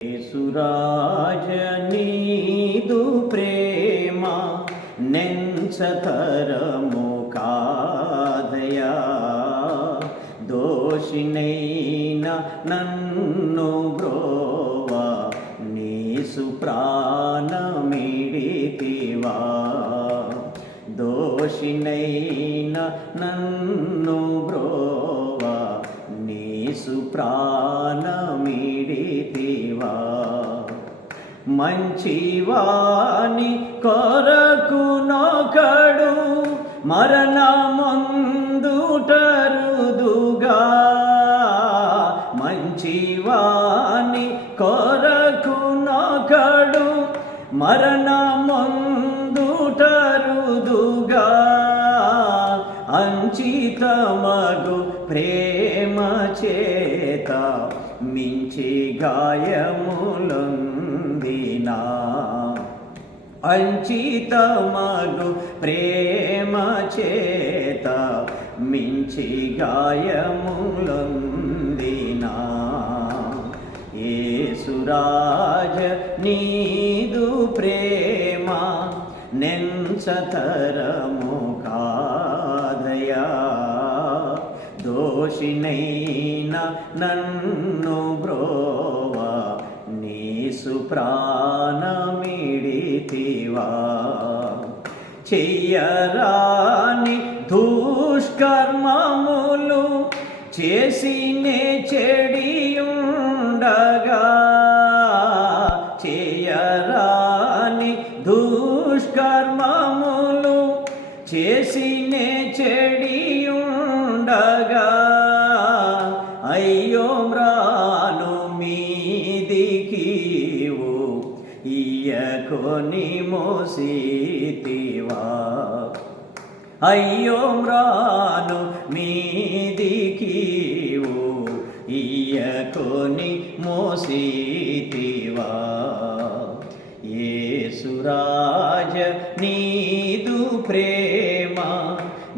యేసురాజ నీదు ప్రేమ నెంచతరము కాదయా, దోషినైన నన్ను బ్రోవా నీసు ప్రాణమిడితివా. దోషినైన నన్ను బ్రోవా నీసు ప్రాణమిడితివా. మంచివాని కొరకు నొకడు మరణమందుటరుదుగా, మంచివాని కొరకు నొకడు మరణమందుటరుదుగా. అంచితమగు ప్రేమ చేత మించి గాయములొందినా, అంచితమగు ప్రేమ చేత మించి గాయములొందినా. యేసురాజ నీదు ప్రేమ నెంచతరము కాదయా, దోషినైన నన్ను బ్రోవా నీసు ప్రాణమిడితివా. చెయ్యరాని దుష్కర్మములు చేసినే చెడియుండగా, చేయరాని దుష్కర్మములు చేసినే చెడియుండగా. అయ్యో మ్రాను మీదికివు ఇయ్యకొని మోసితివా. అయ్యో మ్రాను మీదికివు ఇయ్యకొని మోసితివా. యేసురాజ నీదు ప్రేమ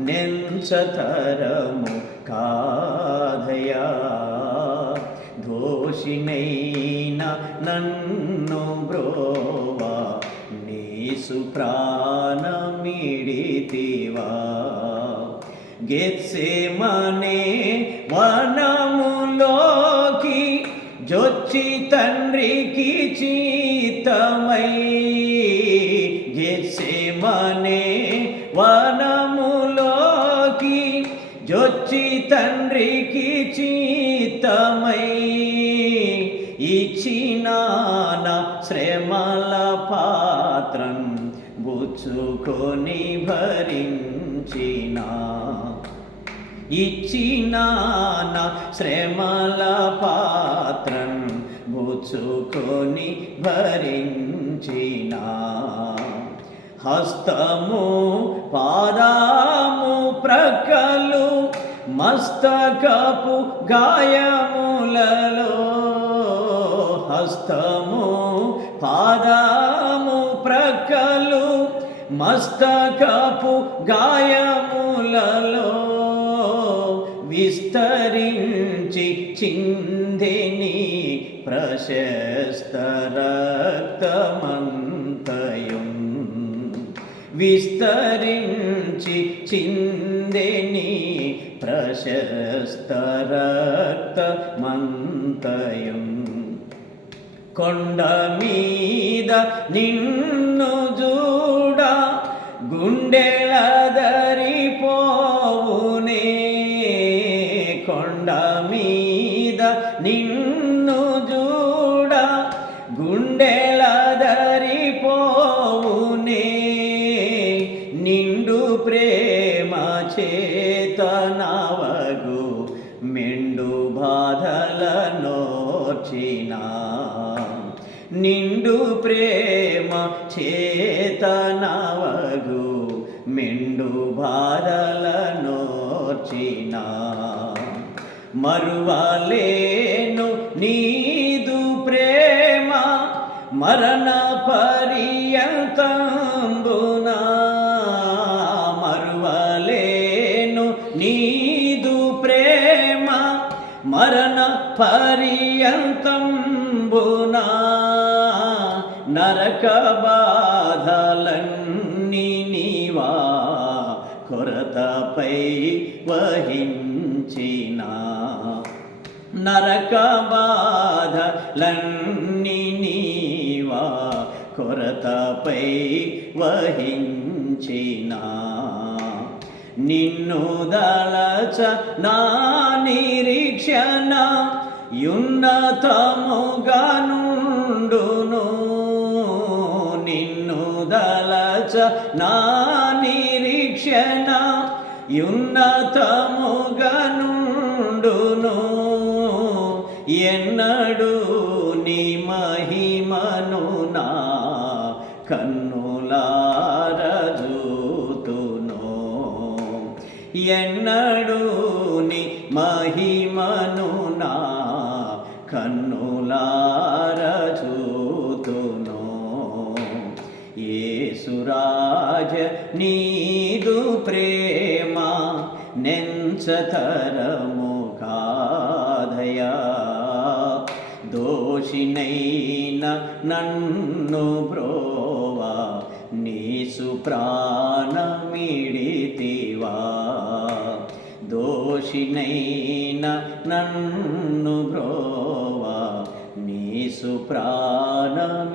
నెంచతరము కాదయా, దోషినైన నన్ను బ్రోవా నీసు ప్రాణమిడితివా. గెత్సేమనే వనములోకి జొచ్చి తండ్రికి చిత్తమై, గెత్సేమనే వనములోకి జొచ్చి తండ్రికి చిత్తమై. ఇచ్చిన శ్రమల పాత్రం బుచ్చుకొని భరించిన, ఇచ్చిన శ్రమల పాత్రం బుచ్చుకొని భరించిన. హస్తము పాదము ప్రక్కలు మస్తకపు గాయములలో, హస్తము పాదము ప్రక్కలు మస్తకపు గాయములలో విస్తరించి చిందెని ప్రశస్త రక్తమంతయం. విస్తరించి చిందెని ప్రశస్త రక్తమంతయం. కొండ మీద నిన్ను చూడ గుండెలదరిపోవునే, కొండ మీద నిన్ను చూడ గుండెలదరిపోవునే. నిండు ప్రేమ చేతనవగు మెండు బాధలనోర్చిన, నిండు ప్రేమ చేతనవగు మెండు బాధలనోర్చిన. మరువలేను నీదు ప్రేమ మరణ పర్యంతంబునా, మరువలేను నీదు ప్రేమ మరణ పర్యంతం నంబునా నరక బాధలన్నీ నీవా కొరతపై వహించిన నరక బాధలన్నీ నీవా కొరతపై వహించిన నిన్ను దళచ నా నిరీక్షణ యున్నతముగా నుండును నిన్ను దళచ నా నిరీక్షణ యున్నతముగా నుండును ఎన్నడూ నీ మహిమను నా కన్నులార చూతును ఎన్నడూ నీ మహిమను నా కన్నులార చూతును యేసురాజ నీదు ప్రేమ నెంచతరము కాదయా దోషినైన నన్ను బ్రోవా నీసు ప్రాణమిడితివా దోషినైన నన్ను బ్రోవా నీసు ప్రాణమిడితివా